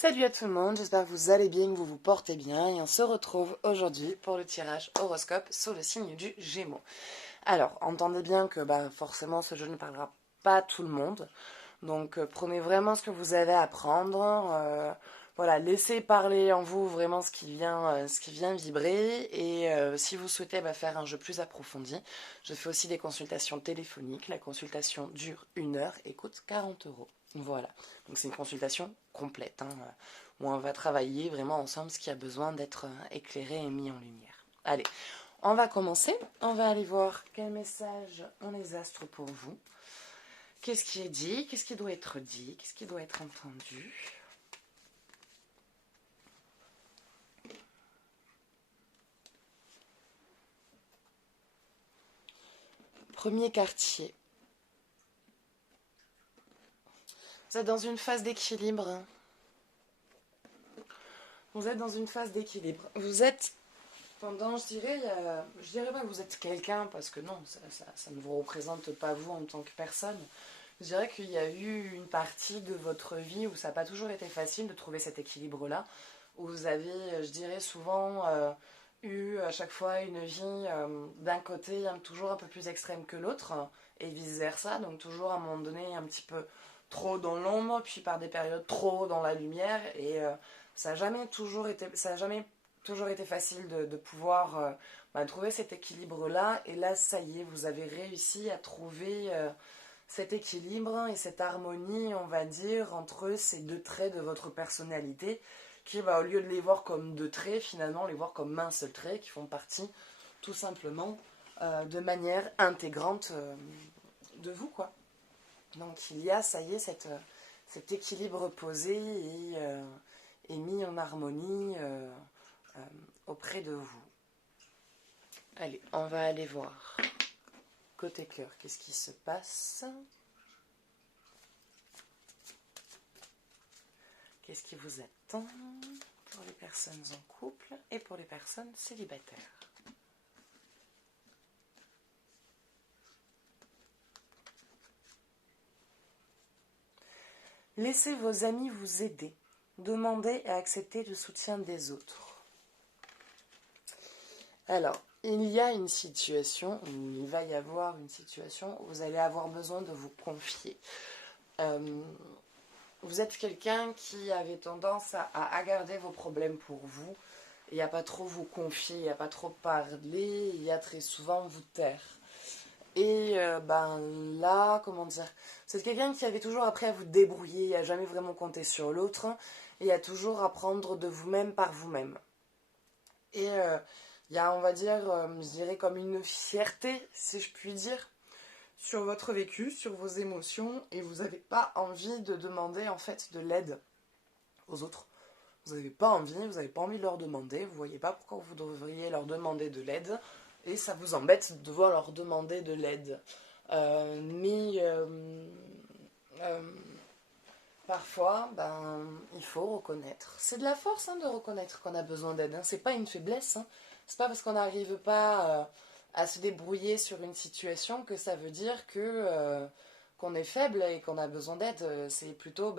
Salut à tout le monde, j'espère que vous allez bien, que vous vous portez bien et on se retrouve aujourd'hui pour le tirage horoscope sur le signe du Gémeaux. Alors, entendez bien que forcément ce jeu ne parlera pas à tout le monde, donc prenez vraiment ce que vous avez à prendre, voilà, laissez parler en vous vraiment ce qui vient vibrer et si vous souhaitez faire un jeu plus approfondi, je fais aussi des consultations téléphoniques, la consultation dure 1 heure et coûte 40 €. Voilà, donc c'est une consultation complète, où on va travailler vraiment ensemble ce qui a besoin d'être éclairé et mis en lumière. Allez, on va commencer, on va aller voir quel message ont les astres pour vous. Qu'est-ce qui est dit, qu'est-ce qui doit être dit, qu'est-ce qui doit être entendu. Premier quartier. Vous êtes dans une phase d'équilibre. Vous êtes dans une phase d'équilibre. Vous êtes pendant, je dirais pas que vous êtes quelqu'un, parce que non, ça ne vous représente pas vous en tant que personne. Je dirais qu'il y a eu une partie de votre vie où ça n'a pas toujours été facile de trouver cet équilibre-là, où vous avez, je dirais souvent, eu à chaque fois une vie d'un côté toujours un peu plus extrême que l'autre, et vice-versa, donc toujours à un moment donné un petit peu trop dans l'ombre, puis par des périodes trop dans la lumière, et ça n'a jamais toujours été facile de pouvoir trouver cet équilibre-là, et là, ça y est, vous avez réussi à trouver cet équilibre et cette harmonie, on va dire, entre ces deux traits de votre personnalité, qui va, au lieu de les voir comme deux traits, finalement, les voir comme un seul trait, qui font partie, tout simplement, de manière intégrante de vous, quoi. Donc, il y a, ça y est, cet équilibre posé et mis en harmonie auprès de vous. Allez, on va aller voir. Côté cœur, qu'est-ce qui se passe? Qu'est-ce qui vous attend pour les personnes en couple et pour les personnes célibataires? Laissez vos amis vous aider. Demandez et acceptez le soutien des autres. Alors, il y a une situation, il va y avoir une situation où vous allez avoir besoin de vous confier. Vous êtes quelqu'un qui avait tendance à garder vos problèmes pour vous, et à pas trop vous confier, à pas trop parler, et à très souvent vous taire. Et là, comment dire, c'est quelqu'un qui avait toujours appris à vous débrouiller, à jamais vraiment compter sur l'autre, et à toujours apprendre de vous-même par vous-même. Et il y a, on va dire, je dirais comme une fierté, si je puis dire, sur votre vécu, sur vos émotions, et vous n'avez pas envie de demander en fait de l'aide aux autres. Vous n'avez pas envie de leur demander, vous voyez pas pourquoi vous devriez leur demander de l'aide, et ça vous embête de devoir leur demander de l'aide. Parfois, il faut reconnaître. C'est de la force de reconnaître qu'on a besoin d'aide. C'est pas une faiblesse. C'est pas parce qu'on n'arrive pas à se débrouiller sur une situation que ça veut dire qu'on est faible et qu'on a besoin d'aide. C'est plutôt,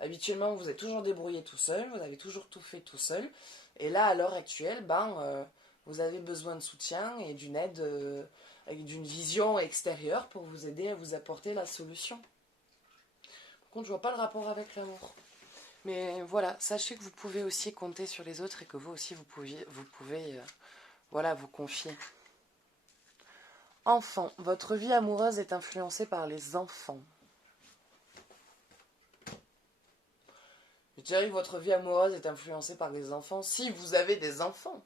habituellement, vous êtes toujours débrouillé tout seul, vous avez toujours tout fait tout seul. Et là, à l'heure actuelle, vous avez besoin de soutien et d'une aide, d'une vision extérieure pour vous aider à vous apporter la solution. Par contre, je vois pas le rapport avec l'amour. Mais voilà, sachez que vous pouvez aussi compter sur les autres et que vous aussi, vous pouvez vous confier. Enfant, votre vie amoureuse est influencée par les enfants. Je dirais que votre vie amoureuse est influencée par les enfants si vous avez des enfants.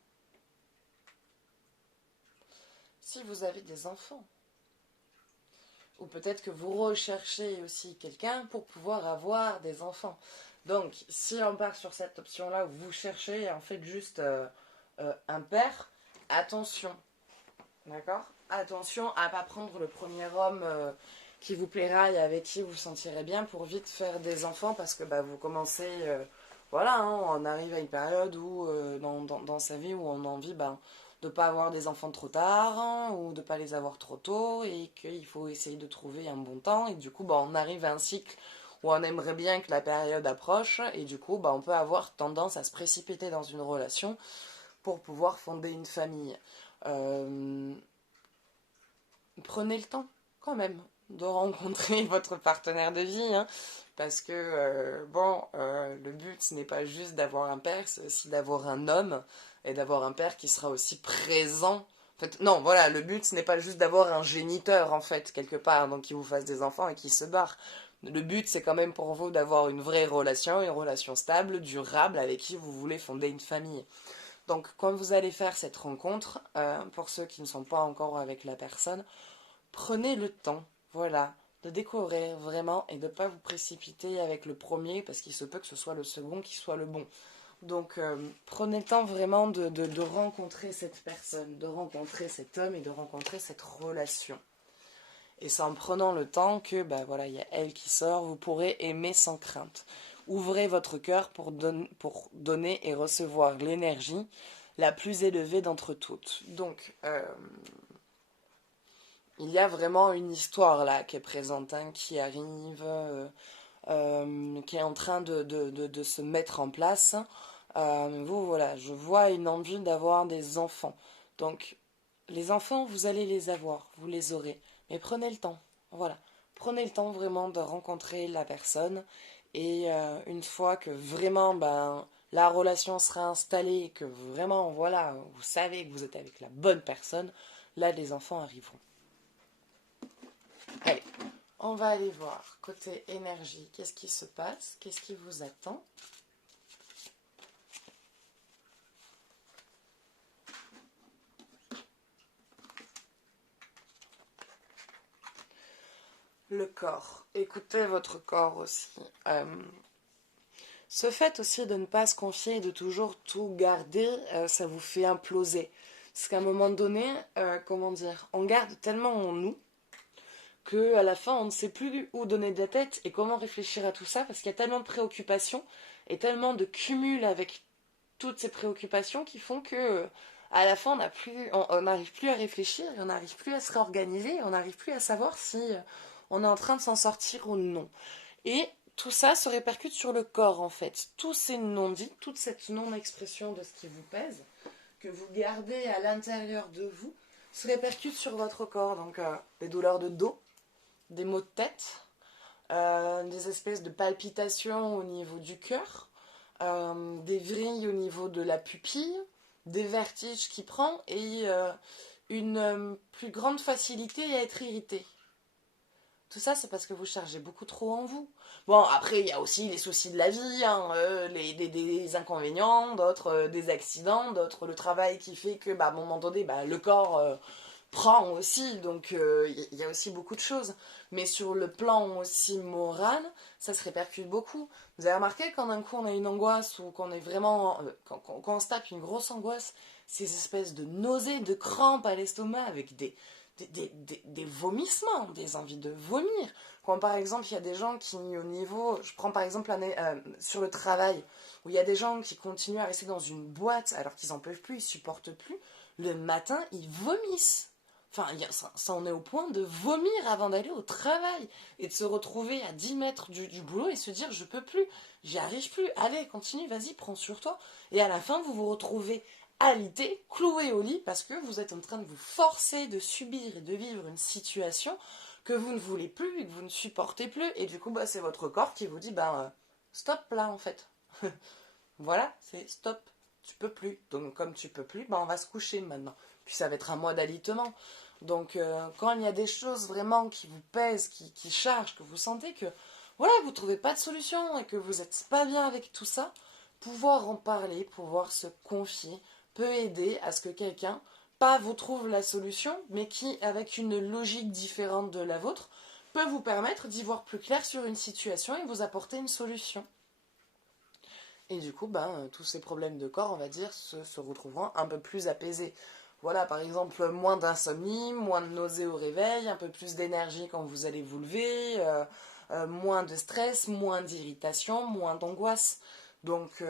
Si vous avez des enfants. Ou peut-être que vous recherchez aussi quelqu'un pour pouvoir avoir des enfants. Donc, si on part sur cette option-là où vous cherchez en fait juste un père, attention. D'accord? Attention à ne pas prendre le premier homme qui vous plaira et avec qui vous vous sentirez bien pour vite faire des enfants parce que vous commencez... on arrive à une période où, dans sa vie où on a envie de ne pas avoir des enfants trop tard ou de ne pas les avoir trop tôt et qu'il faut essayer de trouver un bon temps. Et du coup, on arrive à un cycle où on aimerait bien que la période approche, et du coup, on peut avoir tendance à se précipiter dans une relation pour pouvoir fonder une famille. Euh, Prenez le temps, quand même, de rencontrer votre partenaire de vie, hein, parce que, le but, ce n'est pas juste d'avoir un père, c'est aussi d'avoir un homme, et d'avoir un père qui sera aussi présent. En fait, non, voilà, le but, ce n'est pas juste d'avoir un géniteur, en fait, quelque part, donc qui vous fasse des enfants et qui se barre. Le but, c'est quand même pour vous d'avoir une vraie relation, une relation stable, durable, avec qui vous voulez fonder une famille. Donc, quand vous allez faire cette rencontre, pour ceux qui ne sont pas encore avec la personne, prenez le temps, voilà, de découvrir vraiment et de ne pas vous précipiter avec le premier parce qu'il se peut que ce soit le second qui soit le bon. Donc prenez le temps vraiment de rencontrer cette personne, de rencontrer cet homme et de rencontrer cette relation. Et c'est en prenant le temps que, voilà, il y a elle qui sort, vous pourrez aimer sans crainte. Ouvrez votre cœur pour donner et recevoir l'énergie la plus élevée d'entre toutes. Donc, il y a vraiment une histoire là qui est présente, hein, qui arrive, qui est en train de se mettre en place. Voilà, je vois une envie d'avoir des enfants. Donc, les enfants, vous allez les avoir, vous les aurez. Mais prenez le temps, voilà. Prenez le temps vraiment de rencontrer la personne. Et une fois que vraiment, la relation sera installée, que vraiment, voilà, vous savez que vous êtes avec la bonne personne, là, les enfants arriveront. Allez, on va aller voir côté énergie, qu'est-ce qui se passe, qu'est-ce qui vous attend. Le corps, écoutez votre corps aussi. Ce fait aussi de ne pas se confier et de toujours tout garder, ça vous fait imploser. Parce qu'à un moment donné, on garde tellement en nous qu'à la fin, on ne sait plus où donner de la tête et comment réfléchir à tout ça, parce qu'il y a tellement de préoccupations et tellement de cumul avec toutes ces préoccupations qui font que à la fin, on n'arrive plus à réfléchir, on n'arrive plus à se réorganiser, on n'arrive plus à savoir si on est en train de s'en sortir ou non. Et tout ça se répercute sur le corps, en fait. Tous ces non-dits, toute cette non-expression de ce qui vous pèse, que vous gardez à l'intérieur de vous, se répercute sur votre corps. Donc, des douleurs de dos, des maux de tête, des espèces de palpitations au niveau du cœur, des vrilles au niveau de la pupille, des vertiges qui prend et une plus grande facilité à être irrité. Tout ça, c'est parce que vous chargez beaucoup trop en vous. Bon, après, il y a aussi les soucis de la vie, hein, des inconvénients, d'autres des accidents, d'autres le travail qui fait que, à un moment donné, le corps prend aussi. Donc, il y a aussi beaucoup de choses. Mais sur le plan aussi moral, ça se répercute beaucoup. Vous avez remarqué quand d'un coup on a une angoisse ou qu'on est vraiment... quand on se tape une grosse angoisse, ces espèces de nausées, de crampes à l'estomac avec des vomissements, des envies de vomir. Quand par exemple il y a des gens qui au niveau, je prends par exemple sur le travail, où il y a des gens qui continuent à rester dans une boîte alors qu'ils n'en peuvent plus, ils supportent plus, le matin ils vomissent. Enfin, ça en est au point de vomir avant d'aller au travail et de se retrouver à 10 mètres du boulot et se dire je peux plus, j'y arrive plus, allez continue, vas-y, prends sur toi. Et à la fin vous vous retrouvez alité, cloué au lit parce que vous êtes en train de vous forcer de subir et de vivre une situation que vous ne voulez plus et que vous ne supportez plus. Et du coup, c'est votre corps qui vous dit, stop là en fait. Voilà, c'est stop, tu peux plus. Donc comme tu peux plus, on va se coucher maintenant. Puis ça va être un mois d'alitement. Donc quand il y a des choses vraiment qui vous pèsent, qui chargent, que vous sentez que voilà, vous ne trouvez pas de solution et que vous n'êtes pas bien avec tout ça, pouvoir en parler, pouvoir se confier, peut aider à ce que quelqu'un, pas vous trouve la solution, mais qui, avec une logique différente de la vôtre, peut vous permettre d'y voir plus clair sur une situation et vous apporter une solution. Et du coup, tous ces problèmes de corps, on va dire, se retrouveront un peu plus apaisés. Voilà, par exemple, moins d'insomnie, moins de nausées au réveil, un peu plus d'énergie quand vous allez vous lever, moins de stress, moins d'irritation, moins d'angoisse. Donc,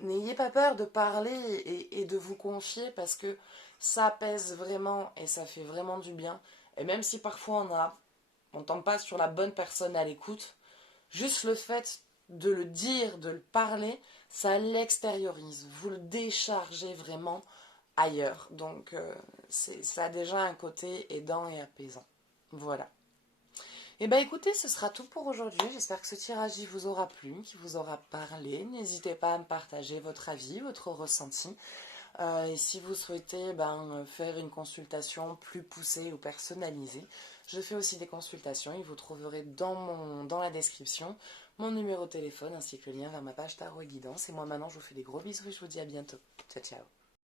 n'ayez pas peur de parler et de vous confier parce que ça pèse vraiment et ça fait vraiment du bien. Et même si parfois on tombe pas sur la bonne personne à l'écoute, Juste le fait de le dire, de le parler, ça l'extériorise. Vous le déchargez vraiment ailleurs. Donc ça a déjà un côté aidant et apaisant. Voilà. Et bien écoutez, ce sera tout pour aujourd'hui. J'espère que ce tirage il vous aura plu, qu'il vous aura parlé. N'hésitez pas à me partager votre avis, votre ressenti. Et si vous souhaitez faire une consultation plus poussée ou personnalisée, je fais aussi des consultations et vous trouverez dans la description mon numéro de téléphone ainsi que le lien vers ma page tarot et guidance. Et moi maintenant je vous fais des gros bisous et je vous dis à bientôt. Ciao ciao.